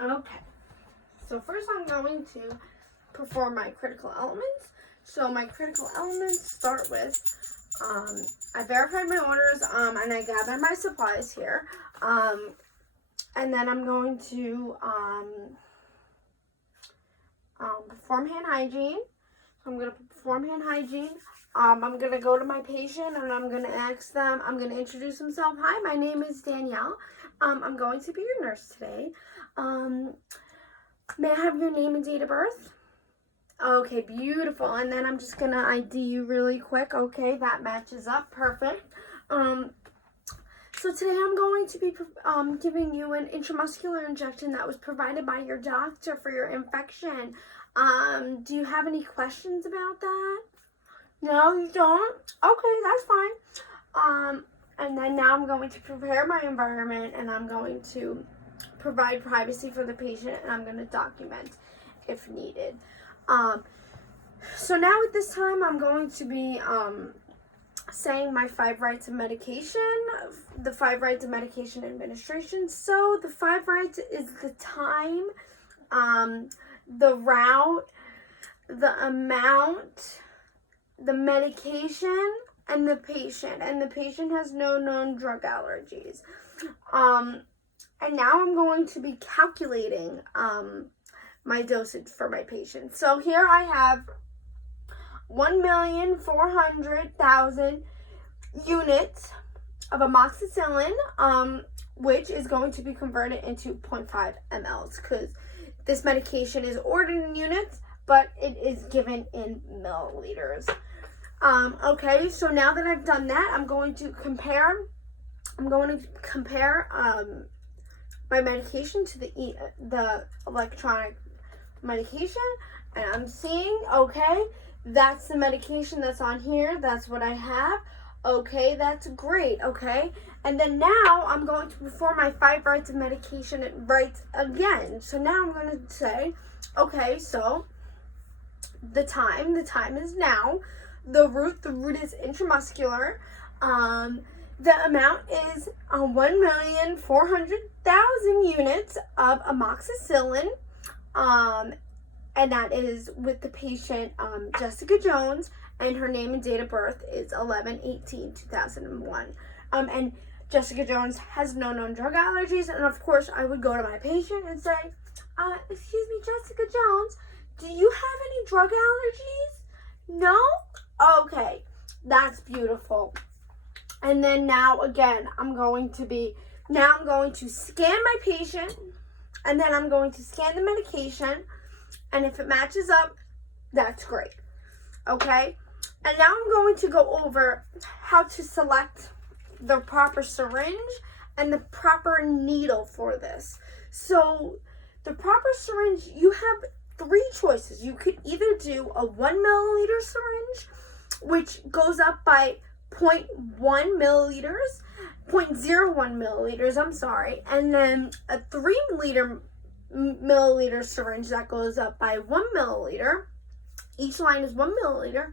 Okay, so first I'm going to perform my critical elements. So my critical elements start with, I verified my orders, and I gathered my supplies here. And then I'm going to perform hand hygiene. So I'm going to perform hand hygiene. I'm going to go to my patient and I'm going to ask them, I'm going to introduce myself. Hi, my name is Danielle. I'm going to be your nurse today. May I have your name and date of birth? Okay, beautiful. And then I'm just going to ID you really quick. Okay, that matches up. Perfect. So today I'm going to be giving you an intramuscular injection that was provided by your doctor for your infection. Do you have any questions about that? No, you don't? Okay, that's fine. And then now I'm going to prepare my environment and I'm going to provide privacy for the patient and I'm going to document if needed. So now at this time I'm going to be saying my 5 rights of medication, the 5 rights of medication administration. So the 5 rights is the time, the route, the amount, the medication, and the patient. And the patient has no known drug allergies. And now I'm going to be calculating my dosage for my patient. So here I have 1,400,000 units of amoxicillin, which is going to be converted into 0.5 mLs because this medication is ordered in units, but it is given in milliliters. Okay, so now that I've done that, I'm going to compare my medication to the electronic medication, and I'm seeing, okay, that's the medication that's on here. That's what I have. Okay, that's great. Okay, and then now I'm going to perform my 5 rights of medication rights again. So now I'm going to say, okay, so the time is now. The route is intramuscular. The amount is 1,400,000 units of amoxicillin. And that is with the patient Jessica Jones, and her name and date of birth is 11/18/2001. And Jessica Jones has no known drug allergies, and of course I would go to my patient and say, excuse me, Jessica Jones, do you have any drug allergies? No? Okay, that's beautiful. And then now again, I'm going to scan my patient, and then I'm going to scan the medication. And if it matches up, that's great. Okay? And now I'm going to go over how to select the proper syringe and the proper needle for this. So the proper syringe, you have 3 choices. You could either do a 1 milliliter syringe, which goes up by 0.1 milliliters, 0.01 milliliters, and then a 3 milliliter syringe that goes up by 1 milliliter. Each line is 1 milliliter.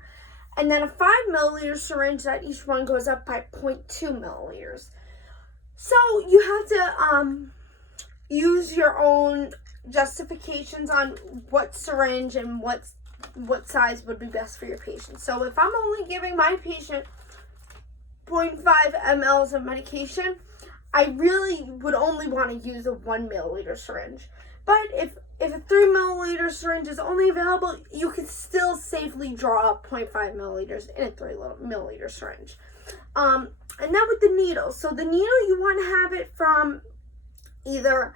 And then a 5 milliliter syringe that each one goes up by 0.2 milliliters. So you have to use your own justifications on what syringe and what size would be best for your patient. So if I'm only giving my patient 0.5 mLs of medication, I really would only want to use a 1 milliliter syringe. But if a 3 milliliter syringe is only available, you can still safely draw up 0.5 milliliters in a 3 milliliter syringe. And then with the needle. So the needle, you want to have it from either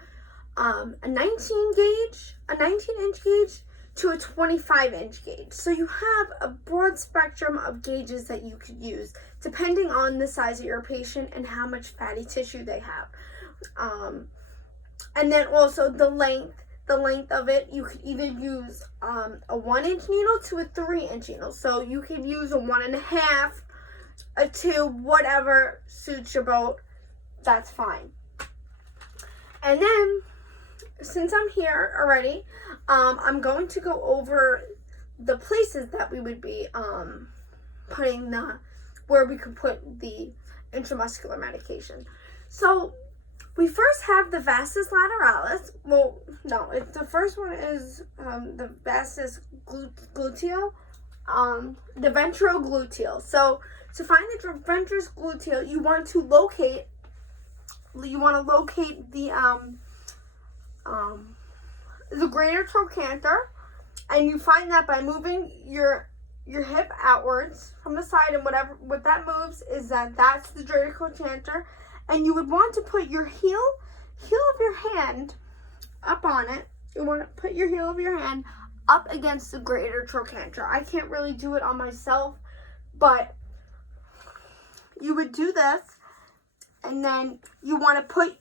a 19-inch gauge to a 25-inch gauge. So you have a broad spectrum of gauges that you could use depending on the size of your patient and how much fatty tissue they have. And then also the length of it, you could either use a 1-inch needle to a 3-inch needle. So you could use a 1.5, a 2, whatever suits your boat, that's fine. And then, since I'm here already, I'm going to go over the places that we would be where we could put the intramuscular medication. So we first have the vastus lateralis. Well, no, the first one is the vastus gluteal, the ventrogluteal. So to find the ventrogluteal, you want to locate the greater trochanter, and you find that by moving your hip outwards from the side, and what that moves is that's the greater trochanter, and you would want to put your heel of your hand up on it. You want to put your heel of your hand up against the greater trochanter. I can't really do it on myself, but you would do this, and then you want to put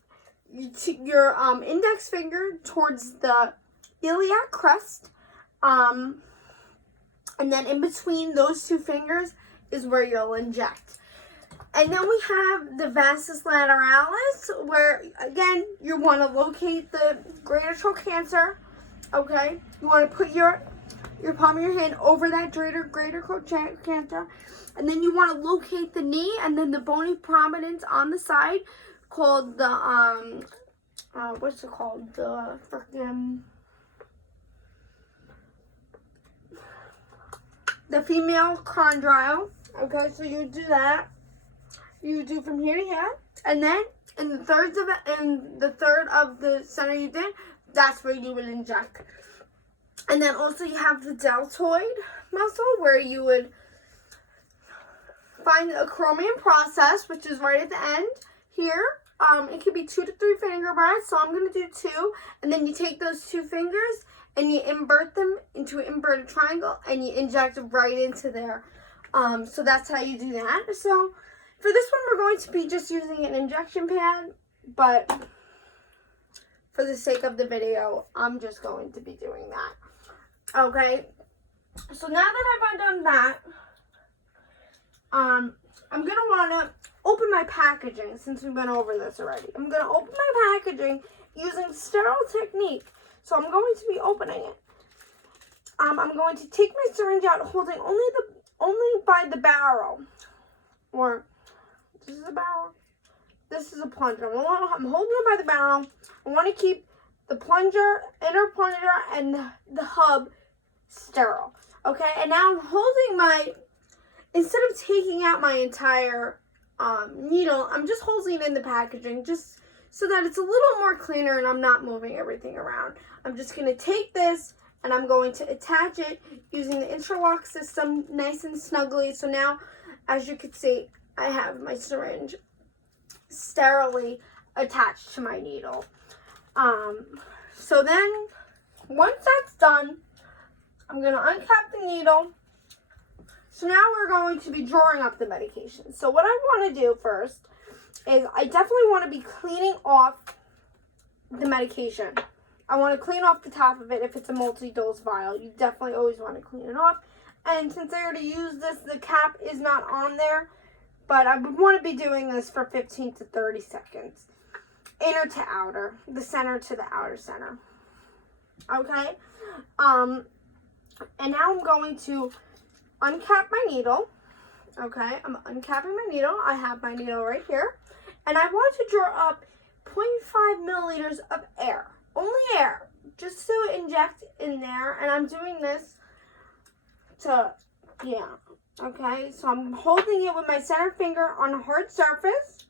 your index finger towards the iliac crest, and then in between those two fingers is where you'll inject. And then we have the vastus lateralis, where again you want to locate the greater trochanter. Okay, you want to put your palm of your hand over that greater trochanter, and then you want to locate the knee and then the bony prominence on the side, called the what's it called? The freaking the female condyle. Okay, so you do that. You do from here to here, and then in the third of the center you did, that's where you would inject. And then also you have the deltoid muscle, where you would find the acromion process, which is right at the end here. It could be 2 to 3 finger breaths, so I'm going to do 2. And then you take those 2 fingers and you invert them into an inverted triangle, and you inject right into there. So that's how you do that. So for this one, we're going to be just using an injection pad, but for the sake of the video, I'm just going to be doing that. Okay, so now that I've done that, I'm going to want to open my packaging, since we've been over this already. I'm going to open my packaging using sterile technique. So I'm going to be opening it. I'm going to take my syringe out, holding only by the barrel. Or, this is a barrel. This is a plunger. I'm holding it by the barrel. I want to keep the plunger, inner plunger, and the hub sterile. Okay, and now I'm holding instead of taking out my entire needle, I'm just holding it in the packaging, just so that it's a little more cleaner and I'm not moving everything around. I'm just going to take this and I'm going to attach it using the interlock system nice and snugly. So now, as you can see, I have my syringe sterilely attached to my needle. So then, once that's done, I'm going to uncap the needle. So now we're going to be drawing up the medication. So what I want to do first is I definitely want to be cleaning off the medication. I want to clean off the top of it if it's a multi-dose vial. You definitely always want to clean it off. And since I already used this, the cap is not on there. But I would want to be doing this for 15 to 30 seconds. Inner to outer. The center to the outer center. Okay? And now I'm going to uncap my needle. Okay? I'm uncapping my needle. I have my needle right here. And I want to draw up 0.5 milliliters of air. Only air. Just to inject in there. And I'm doing this to, yeah. Okay, so I'm holding it with my center finger on a hard surface.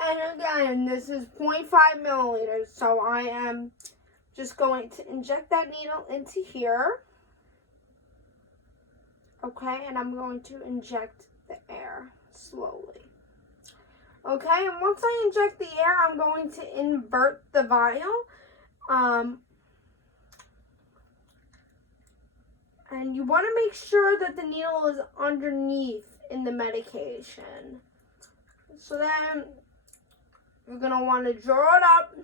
And again, this is 0.5 milliliters. So I am just going to inject that needle into here. Okay, and I'm going to inject the air slowly. Okay, and once I inject the air, I'm going to invert the vial. And you want to make sure that the needle is underneath in the medication. So then you're going to want to draw it up.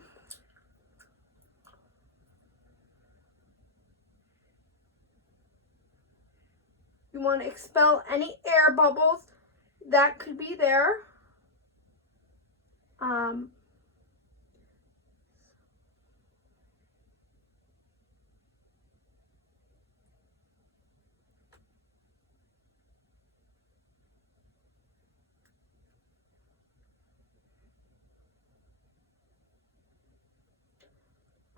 You want to expel any air bubbles that could be there.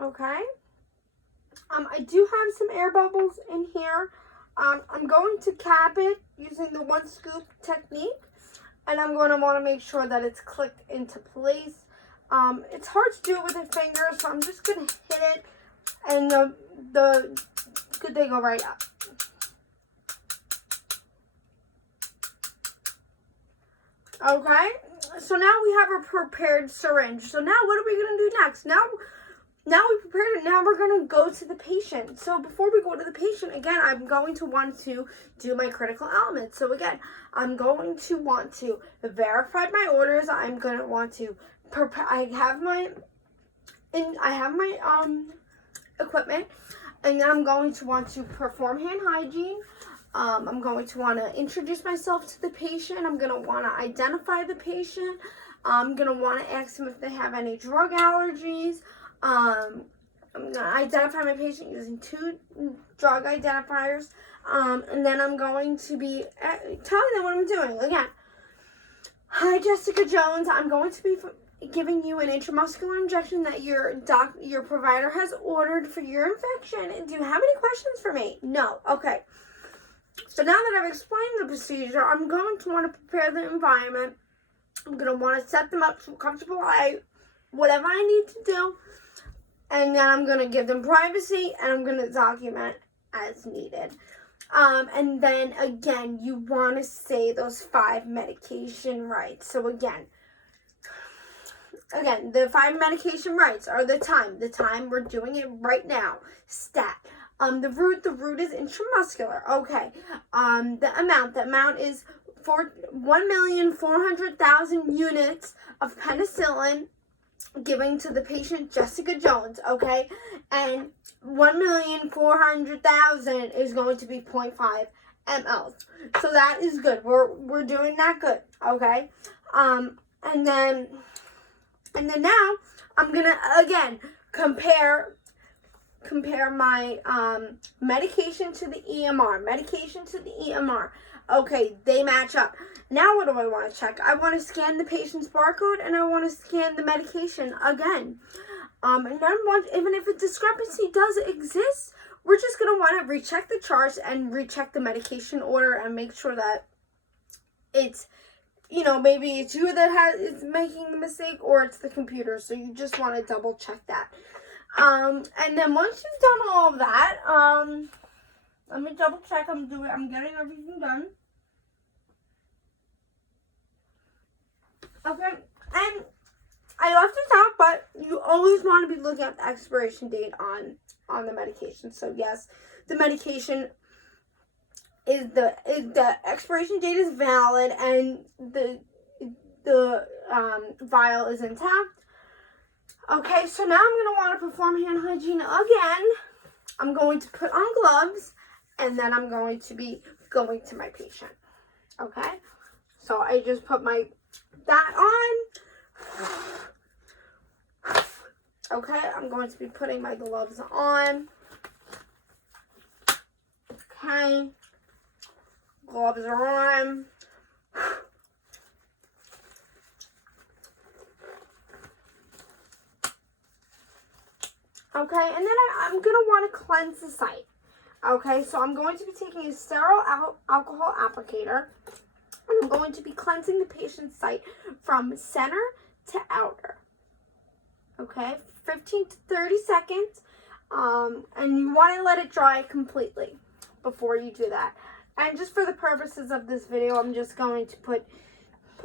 Okay. I do have some air bubbles in here. I'm going to cap it using the 1 scoop technique. And I'm going to want to make sure that it's clicked into place. It's hard to do it with a finger, so I'm just going to hit it. And they go right up. Okay, so now we have a prepared syringe. So now what are we going to do next? Now we prepared it. Now we're going to go to the patient. So before we go to the patient, again, I'm going to want to do my critical elements. So again, I'm going to want to verify my orders. I'm going to want to prepare. I have my equipment, and then I'm going to want to perform hand hygiene. I'm going to want to introduce myself to the patient. I'm going to want to identify the patient. I'm going to want to ask them if they have any drug allergies. I'm going to identify my patient using 2 drug identifiers. And then I'm going to be telling them what I'm doing. Again, hi, Jessica Jones. I'm going to be giving you an intramuscular injection that your provider has ordered for your infection. Do you have any questions for me? No. Okay. So now that I've explained the procedure, I'm going to want to prepare the environment. I'm going to want to set them up to a comfortable height, whatever I need to do. And then I'm going to give them privacy, and I'm going to document as needed. And then, again, you want to say those 5 medication rights. So, again, the 5 medication rights are the time, we're doing it right now, stat. The root is intramuscular. Okay. The amount is 1,400,000 units of penicillin given to the patient Jessica Jones. Okay, and 1,400,000 is going to be 0.5 ml. So that is good. We're doing that good. Okay. And then now I'm gonna again compare my medication to the EMR. Okay, they match up. Now what do I want to check? I want to scan the patient's barcode, and I want to scan the medication again. And then even if a discrepancy does exist, we're just going to want to recheck the charts and recheck the medication order and make sure that it's, maybe it's you that is making the mistake, or it's the computer. So you just want to double check that. And then once you've done all of that, let me double check. I'm getting everything done. Okay, and I left this out, but you always want to be looking at the expiration date on the medication. So yes, the medication is the expiration date is valid, and the vial is intact. Okay, so now I'm going to want to perform hand hygiene again. I'm going to put on gloves, and then I'm going to be going to my patient. Okay, so I just put that on. Okay, I'm going to be putting my gloves on. Okay, gloves are on. Okay, and then I'm going to want to cleanse the site. Okay, so I'm going to be taking a sterile alcohol applicator, and I'm going to be cleansing the patient's site from center to outer. Okay, 15 to 30 seconds, and you want to let it dry completely before you do that. And just for the purposes of this video, I'm just going to put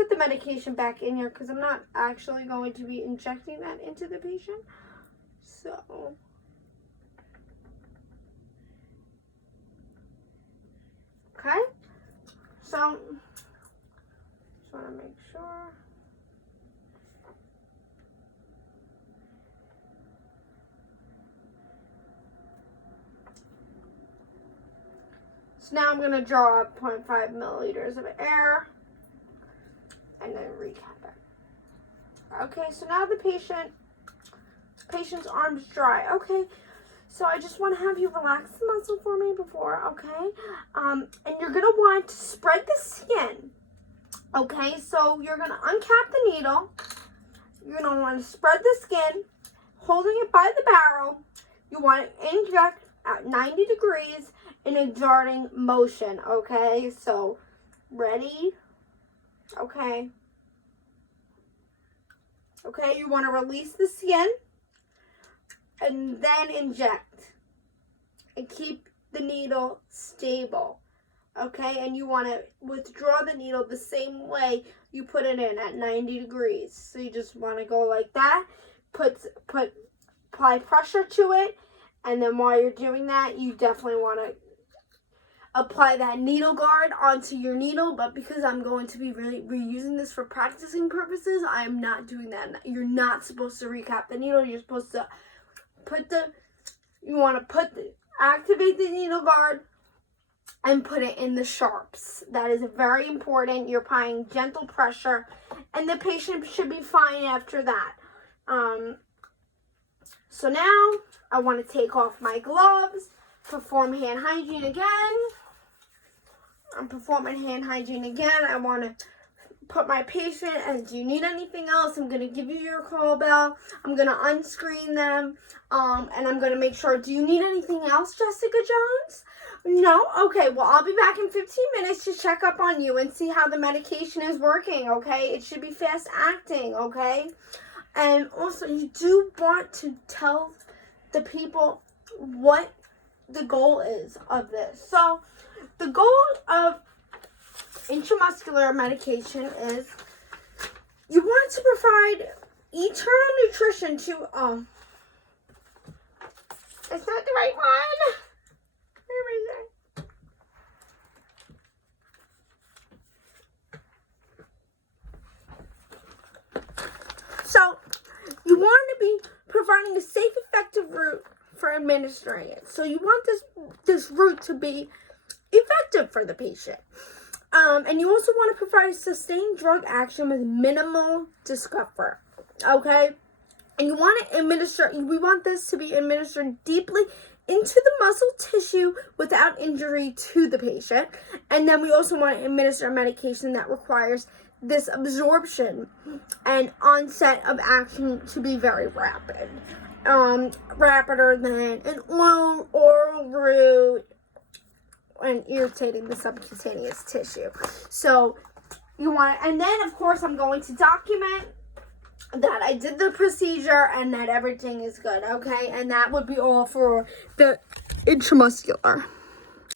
the medication back in here because I'm not actually going to be injecting that into the patient. So, okay, so just want to make sure. So now I'm going to draw up 0.5 milliliters of air and then recap it. Okay, so now the patient's arms dry. Okay, so I just want to have you relax the muscle for me before, okay? And you're going to want to spread the skin. Okay, so you're going to uncap the needle. You're going to want to spread the skin, holding it by the barrel. You want to inject at 90 degrees in a darting motion, okay? So, ready? Okay. Okay, you want to release the skin and then inject and keep the needle stable. Okay, and you want to withdraw the needle the same way you put it in at 90 degrees. So you just want to go like that, apply pressure to it, and then while you're doing that, you definitely want to apply that needle guard onto your needle. But because I'm going to be reusing this for practicing purposes, I'm not doing that. You're not supposed to recap the needle. You're supposed to activate the needle guard and put it in the sharps. That is very important. You're applying gentle pressure, and the patient should be fine after that. So now I want to take off my gloves, perform hand hygiene again. I'm performing hand hygiene again. I want to put my patient, and do you need anything else? I'm going to give you your call bell. I'm going to unscreen them, and I'm going to make sure, do you need anything else, Jessica Jones? No? Okay, well, I'll be back in 15 minutes to check up on you and see how the medication is working, okay? It should be fast acting, okay? And also, you do want to tell the people what the goal is of this. So, the goal of intramuscular medication is you want to provide eternal nutrition to, it's not the right one. Where is it? So, you want to be providing a safe, effective route for administering it. So, you want this route to be effective for the patient. And you also want to provide a sustained drug action with minimal discomfort. Okay? And you want to we want this to be administered deeply into the muscle tissue without injury to the patient. And then we also want to administer a medication that requires this absorption and onset of action to be very rapid. Rapider than an oral route and irritating the subcutaneous tissue. So you want, and then of course I'm going to document that I did the procedure and that everything is good, okay? And that would be all for the intramuscular.